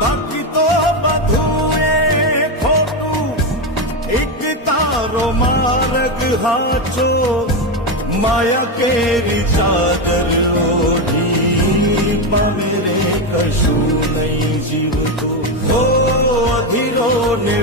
બાકી તો બધું એ ખોટું, એક તારો માર્ગ હાચો, માયા કેરી ચાદર ઓઢી પામે રે કશું નહીં જીવતો. અધીરો ને